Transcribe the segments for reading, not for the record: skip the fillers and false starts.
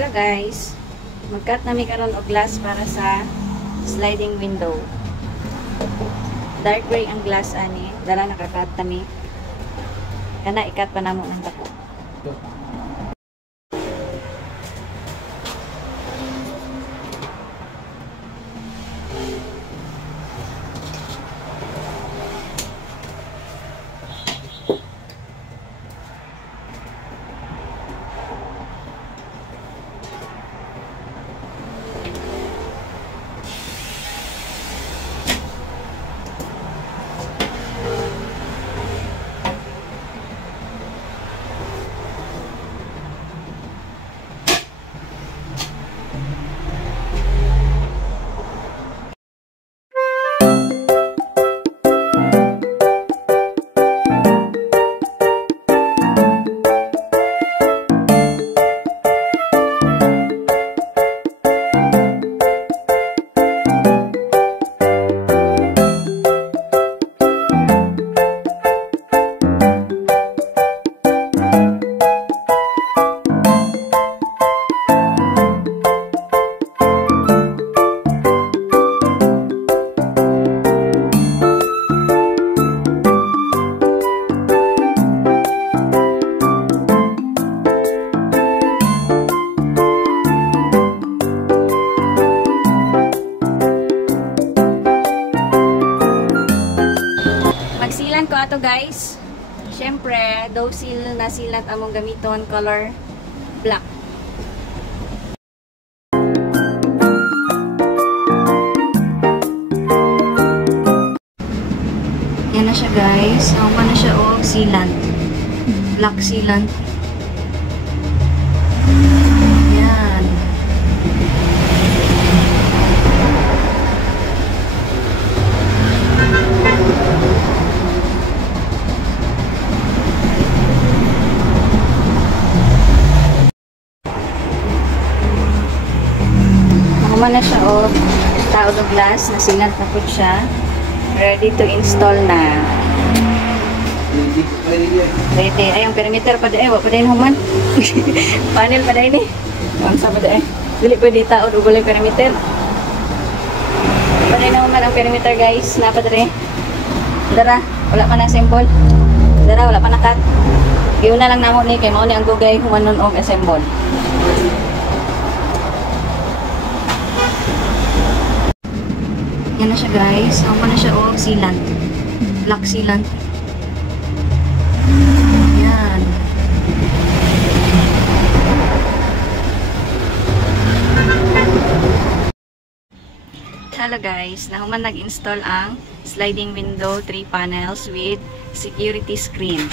Hello guys, mag-cut na mi karon og glass para sa sliding window. Dark gray ang glass ani, dara naka-cut na mi. Kana i-cut pa namo ang dako. Magsilan ko ato guys. Syempre, daw na silat among gamiton color black. Yan na siya guys. Ako na siya og sealant. Black sealant. Yan. Nakuha na siya o tao do glass, nasilant na po siya. Ready to install na. Ready. Ay, ang perimeter pa dahil. Wala pa dahil human. Panel pa dahil eh. Ang sama dahil. Dili pwede tao do gulay perimeter. Pa dahil na human ang perimeter guys. Napa dahil. Dara. Wala pa na assemble. Dara. Wala pa na cut. Iyon na lang namo ni. Kaya mo ni ang gugay human nun og assemble. Yan na siya guys. Ako na siya og sealant. Black sealant. Yan. Hello guys. Nahuman nag-install ang sliding window 3 panels with security screen.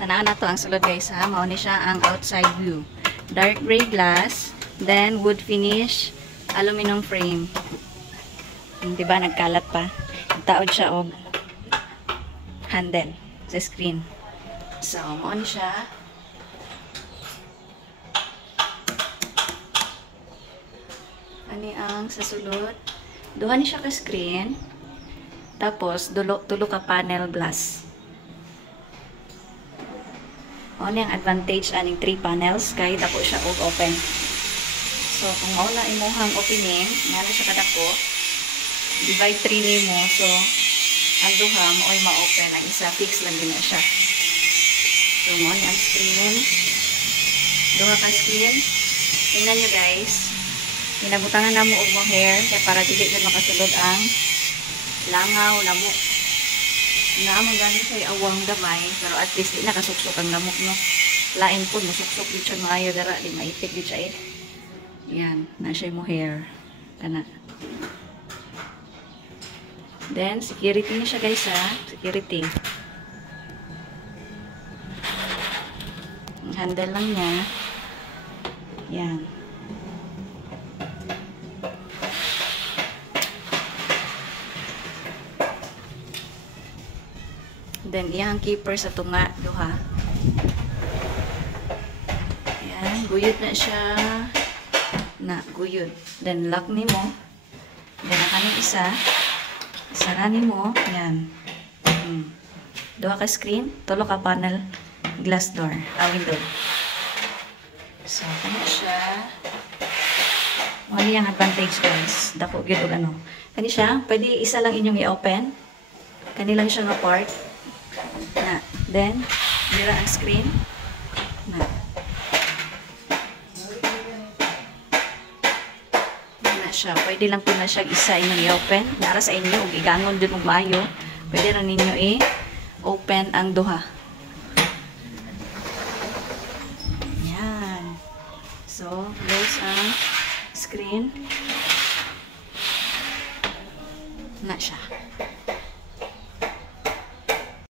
Tanaan na to ang sulod guys ha. Mao ni siya ang outside view. Dark gray glass, then wood finish, aluminum frame. Diba nagkalat pa. Taod siya og handle sa screen. So, mao ni siya. Ani ang sa sulod. Duha ni siya ka screen. Tapos tulo ka panel glass. Ano yung advantage aning 3 panels kay dako siya og open. So kung mao na imuhang opening, nga na siya kadako, divide 3 nimo. So ang duha maoy ma-open, ang isa fix lang din na siya. So mao ni ang screen. Duha ka screen. Tingnan nyo guys. Pinabutangan namo og hair kaya para dili na makasulod ang langaw namo. Naamang galing siya awang gamay, pero at least di nakasuksok ang lamok no. lain po musuksok dito siya maayo dara di maitik dito siya yan na siya mo hair kana. Then security niya siya guys ha, security. Ang handle lang niya yan. Then iyang keeper sa tunga duha. Yan, guyod na siya. Na guyod. Then lock nimo. Then kaning isa, isara nimo, yan. Duha ka screen, tulo ka panel, glass door, window. So kani siya. Wala yang advantage guys. Dako gyud og ano. Kani siya, pwede isa lang inyong i-open. Kani lang siya nga part. Na, then dira ang screen na siya, pwede lang po na siya isa inyong i-open nara sa inyo ug igangon dun og maayo, pwede ra ninyo i-open ang duha yan. So close ang screen na siya.